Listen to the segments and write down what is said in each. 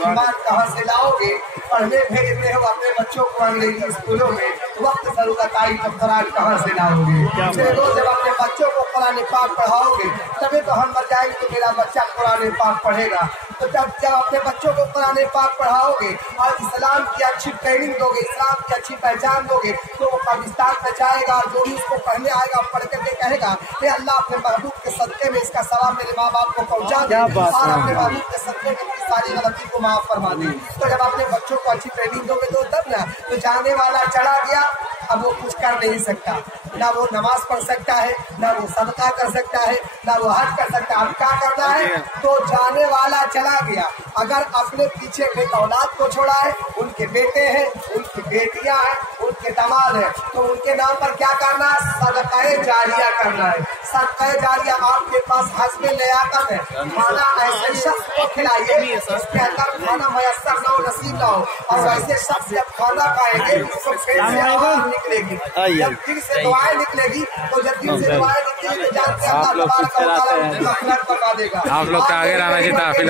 ईमान कहाँ से लाओगे? पढ़ने भेज रहे हो अपने बच्चों को अंग्रेजी स्कूलों में, वक्त जरूरत आई तो कुरान कहाँ से लाओगे? जब अपने बच्चों को कुरान पाक पढ़ाओगे तभी तो हम मर जाएंगे तो मेरा बच्चा कुरान पाक पढ़ेगा। तो जब अपने बच्चों को कुरान पाक पढ़ाओगे और इस्लाम की अच्छी ट्रेनिंग दोगे, इस्लाम की अच्छी पहचान दोगे, तो वो पाकिस्तान में जाएगा और जो भी उसको पढ़ने आएगा पढ़ करके कहेगा हे अल्लाह अपने महबूब के सदके में इसका सवाब मेरे माँ बाप को पहुँचा दे और अपने महबूब के सदके में इसकी सारी गलती को माफ फरमा दे। तो जब अपने बच्चों को अच्छी ट्रेनिंग दोगे तो तब ना, तो जाने वाला चला गया, अब वो कुछ कर नहीं सकता, ना वो नमाज पढ़ सकता है, ना वो सदका कर सकता है, ना वो हज कर सकता है। अब क्या करना है? तो जाने वाला चला गया, अगर अपने पीछे एक औलाद को छोड़ा है, उनके बेटे हैं, उनकी बेटियां हैं, उनके दामाद हैं, तो उनके नाम पर क्या करना है? सदकाए जारिया करना है। सदकाए जारिया आपके पास हस्बे लियाकत है, खाना ऐसे शख्स को खिलाइए उसके अंदर खाना मयसर ना हो, नसीब ना हो, और वैसे शख्स जब खाना खाएंगे उसको पेट से आवाज निकलेगी, जब दिल से दुआएं निकलेगी, तो जब दिल से दुआएं निकलेगी तो जानते हैं अल्लाह तबारक व तआला उनकी मग़फ़िरत फरमा देगा। आप लोग का आगे रहना चाहिए।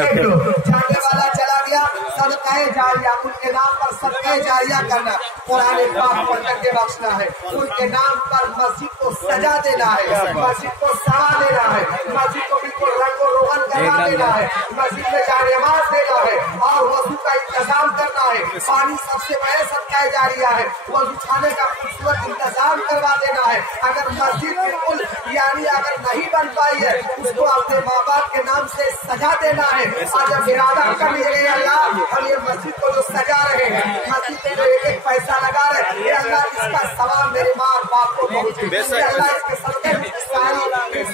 जाने वाला चला गया, सदकाए जारिया, उनके नाम पर सदकाए जारिया करना, कुरान पाक पढ़ करके बख्शना है, उनके नाम पर मस्जिद को सजा देना है, मस्जिद को सजा देना है, मस्जिद को बिल्कुल रंगो रोगन करवा देना है, मस्जिद में जानेमाज देना है और वजू का इंतजाम करना है। पानी सबसे बड़े सदकाए जारिया है, वजू खाने का खूबसूरत इंतजाम करवा देना है। अगर मस्जिद बिल्कुल यानी अगर नहीं बन पाई है उसको अपने माँ बाप के नाम से सजा देना है, और जब इरादा कर लिए अल्लाह हम ये मस्जिद को जो सजा रहे हैं, मस्जिद में जो एक एक पैसा लगा रहे हैं, ये अल्लाह इसका सवाब मेरे माँ बाप को पहुँचे, अल्लाह इसके सदके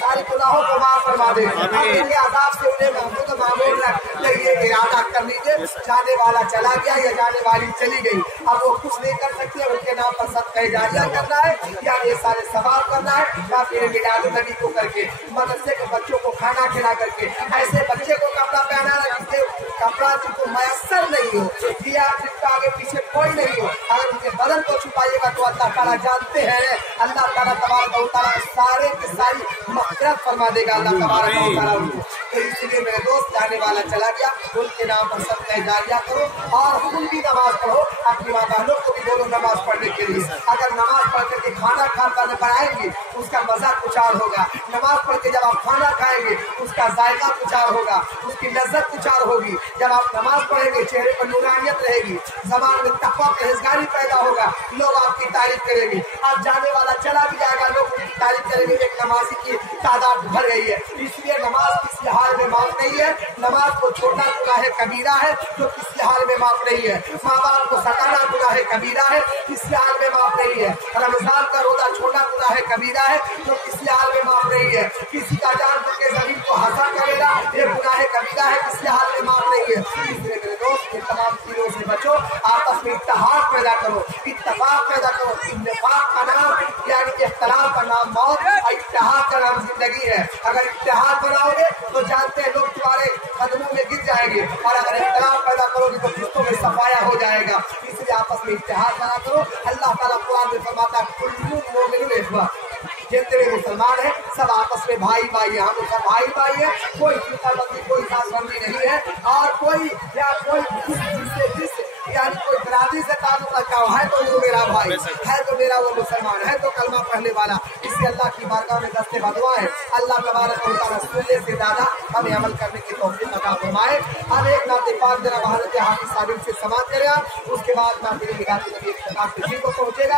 सारी गुनाहों को माफ फरमा दे, इनके आदाब से उन्हें महफूज मामूल रख। ये इरादा कर लीजिए, जाने वाला चला गया या जाने वाली चली गई, अब वो कुछ नहीं कर सकती, उनके नाम पर सदका जारिया करना है या ये सारे सवाब करना है, या फिर मिलाद नबी को करके, मदरसे के बच्चों को खाना खिला करके, ऐसे बच्चे को कपड़ा पहनाना जिससे कपड़ा जिनको मयसर नहीं हो, दिया जिसका आगे पीछे कोई नहीं हो, अगर उनके बदन को छुपाइएगा तो अल्लाह ताला जानते हैं, अल्लाह ताला तबारक व तआला सारे की सारी मग़फ़िरत फरमा देगा अल्लाह तबारक व तआला उनको। तो इसलिए मेरे दोस्त, जाने वाला चला गया, उनके नाम पर सदका जारिया करो और खुद भी नमाज पढ़ो, अपनी माँ बहनों को भी बोलो नमाज पढ़ने के लिए। अगर नमाज पढ़ करके खाना खाने पर आएंगे उसका मजा कुछ और होगा, नमाज पढ़ के जब आप खाना खाएंगे उसका जायका कुछ और होगा, उसकी लज्जत कुछ और होगी। जब आप नमाज पढ़ेंगे चेहरे पर नूरानियत रहेगी, ज़बान में तक़वा परहेज़गारी पैदा होगा, लोग आपकी तारीफ करेंगे। अब जाने वाला चला भी जाएगा, लोग उनकी तारीफ करेंगे, एक नमाजी की तादाद भर गई है। इसलिए नमाज किसी हाल में माफ नहीं है, नमाज को छोड़ना गुनाह कबीरा है जो किसी हाल में माफ नहीं है, माँ बाप को सताना गुनाह कबीरा है, किसी हाल में माफ नहीं है, रमजान का रोजा छोड़ना गुनाह कबीरा है जो किसी हाल में माफ नहीं है, किसी का जान करके जमीन को हंसा करेगा ये गुनाह कबीरा है, किसी हाल में माफ नहीं है। इसलिए मेरे दोस्त इन तमाम चीजों से बचो, आपस में इत्तेहाद पैदा करो, इत्तेफाक पैदा करो। इत्तेफाक का नाम यानी इख्तिलाफ का नाम मौत और इत्तेहाद का नाम जिंदगी है। अगर इत्तेहाद बनाओगे तो जानते हैं लोग तुम्हारे कदमों में गिर जाएंगे, और अगर इख्तिलाफ पैदा करोगे तो रिश्तों में सफाया हो जाएगा। इसलिए आपस में इत्तेहाद बना करो। अल्लाह ताला कुरान में फरमाता है कुल्लु मोमिनुन इख्वा, जितने मुसलमान हैं सब आपस में भाई भाई हैं, हम लोग सब भाई भाई हैं, कोई फितरबंदी कोई सासबंदी नहीं है, और कोई या कोई जिस यानी कोई बरादरी से ताल्लुक रखा हुआ है तो वो मेरा भाई है, तो मेरा वो मुसलमान है, तो कलमा पढ़ने वाला। इसलिए अल्लाह की बारगाह में दस्ते बदुआ है, अल्लाह तबारक व तआला सुनने से ज्यादा हमें अमल करने की तौफीक अता फरमाए। अब एक नाते पाक जनाब हज़रत हाफिज़ साबिर से समाप्त करेगा, उसके बाद मैं फिर निगाह नबी को पहुंचेगा।